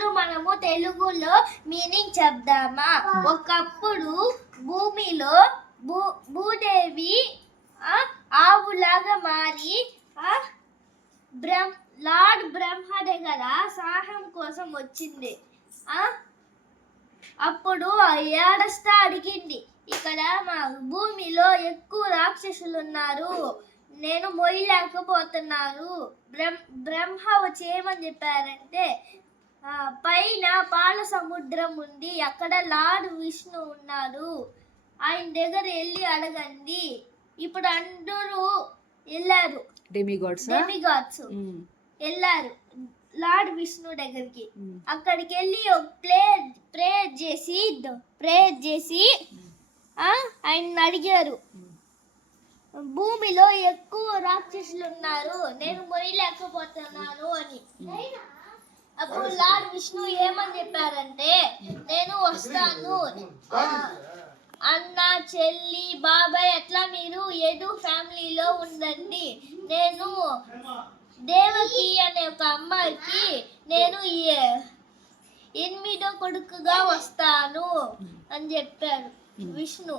ఇప్పుడు మనము తెలుగులో మీనింగ్ చెప్దామా? ఒకప్పుడు భూమిలో భూదేవి ఆవులాగా మారి లార్డ్ బ్రహ్మ దగ్గర సహాయం కోసం వచ్చింది. అప్పుడు ఏడస్తా అడిగింది, ఇక్కడ మా భూమిలో ఎక్కువ రాక్షసులు ఉన్నారు, నేను మొయ్యలేకపోతున్నాను. బ్రహ్మ వచ్చి ఏమని చెప్పారంటే, పైన పాల సముద్రం ఉంది, అక్కడ లార్డ్ విష్ణు ఉన్నాడు, ఆయన దగ్గర వెళ్ళి అడగండి. ఇప్పుడు అందరూ వెళ్ళారు, డెమిగాడ్స్ వెళ్ళారు లార్డ్ విష్ణు దగ్గరికి. అక్కడికి వెళ్ళి ప్రేయర్ చేసి ఆయన అడిగారు, భూమిలో ఎక్కువ రాక్షసులు ఉన్నారు, నేను మొయ్యలేకపోతున్నాను అని. అప్పుడు లార్డ్ విష్ణు ఏమని చెప్పారంటే, నేను వస్తాను, అన్న చెల్లి బాబాయ్ అట్లా మీరు ఏదో ఫ్యామిలీలో ఉండండి, నేను దేవకి అనే ఒక అమ్మాయికి నేను 8వ కొడుకుగా వస్తాను అని చెప్పారు విష్ణు.